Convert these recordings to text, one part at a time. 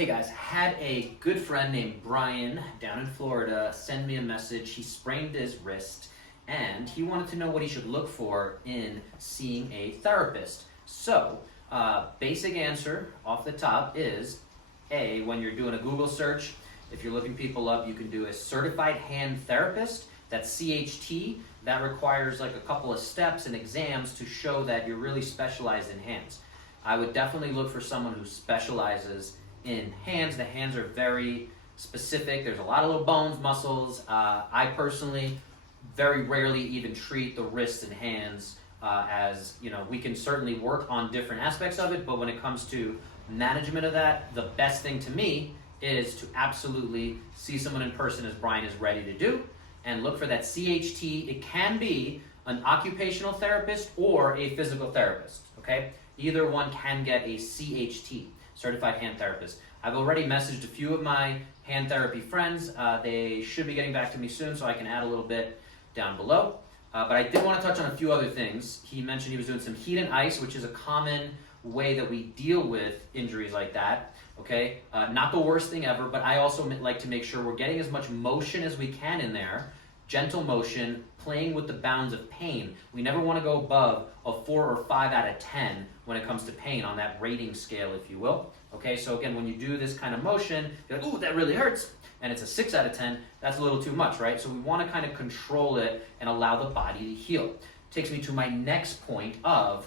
Hey guys, had a good friend named Brian down in Florida send me a message. He sprained his wrist and he wanted to know what he should look for in seeing a therapist. So, basic answer off the top is A, when you're doing a Google search, if you're looking people up, you can do a certified hand therapist. That's CHT. That requires like a couple of steps and exams to show that you're really specialized in hands. I would definitely look for someone who specializes in hands. The hands are very specific. There's a lot of little bones, muscles. I personally very rarely even treat the wrists and hands as, we can certainly work on different aspects of it, but when it comes to management of that, the best thing to me is to absolutely see someone in person as Brian is ready to do and look for that CHT. It can be an occupational therapist or a physical therapist, okay? Either one can get a CHT, Certified Hand Therapist. I've already messaged a few of my hand therapy friends. They should be getting back to me soon, so I can add a little bit down below. But I did want to touch on a few other things. He mentioned he was doing some heat and ice, which is a common way that we deal with injuries like that, okay? Not the worst thing ever, but I also like to make sure we're getting as much motion as we can in there, gentle motion, playing with the bounds of pain. We never want to go above a 4 or 5 out of 10 when it comes to pain on that rating scale, if you will. Okay, so again, when you do this kind of motion, you're like, ooh, that really hurts, and it's a 6 out of 10, that's a little too much, right? So we want to kind of control it and allow the body to heal. Takes me to my next point of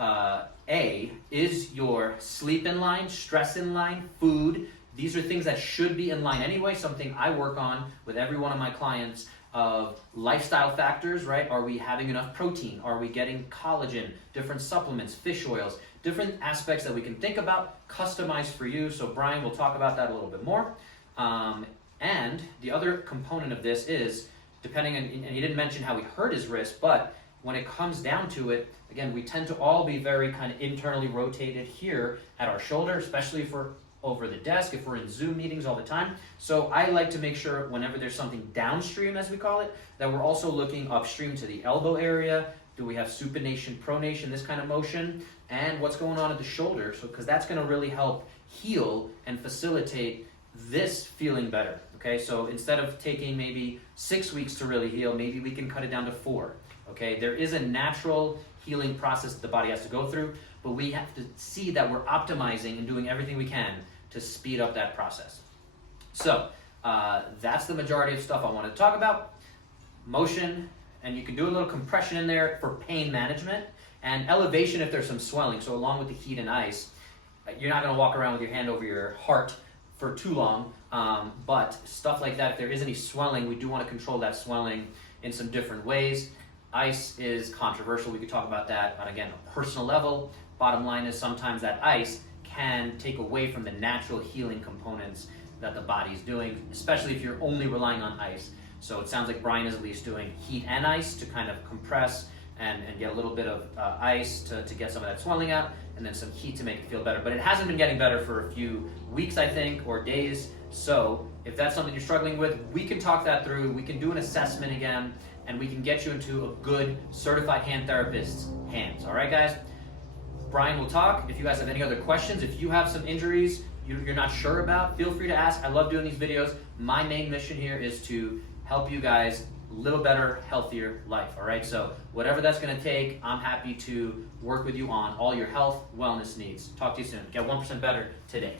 A, is your sleep in line, stress in line, food? These are things that should be in line anyway, something I work on with every one of my clients of lifestyle factors, right? Are we having enough protein? Are we getting collagen, different supplements, fish oils, different aspects that we can think about, customized for you. So Brian will talk about that a little bit more. And the other component of this is, depending on, and he didn't mention how he hurt his wrist, but when it comes down to it, again, we tend to all be very kind of internally rotated here at our shoulder, especially if we're over the desk, if we're in Zoom meetings all the time. So I like to make sure whenever there's something downstream, as we call it, that we're also looking upstream to the elbow area. Do we have supination, pronation, this kind of motion? And what's going on at the shoulder? So, because that's gonna really help heal and facilitate this feeling better, okay? So instead of taking maybe 6 weeks to really heal, maybe we can cut it down to 4, okay? There is a natural healing process that the body has to go through, but we have to see that we're optimizing and doing everything we can to speed up that process. So that's the majority of stuff I want to talk about. Motion, and you can do a little compression in there for pain management, and elevation if there's some swelling. So along with the heat and ice, you're not going to walk around with your hand over your heart for too long, but stuff like that, if there is any swelling, we do want to control that swelling in some different ways. Ice is controversial. We could talk about that on, again, a personal level. Bottom line is sometimes that ice can take away from the natural healing components that the body's doing, especially if you're only relying on ice. So it sounds like Brian is at least doing heat and ice to kind of compress and get a little bit of ice to get some of that swelling out, and then some heat to make it feel better. But it hasn't been getting better for a few weeks, I think, or days. So if that's something you're struggling with, we can talk that through. We can do an assessment again, and we can get you into a good certified hand therapist's hands. All right, guys? Brian will talk. If you guys have any other questions, if you have some injuries you're not sure about, feel free to ask. I love doing these videos. My main mission here is to help you guys live a better, healthier life, all right? So whatever that's gonna take, I'm happy to work with you on all your health, wellness needs. Talk to you soon. Get 1% better today.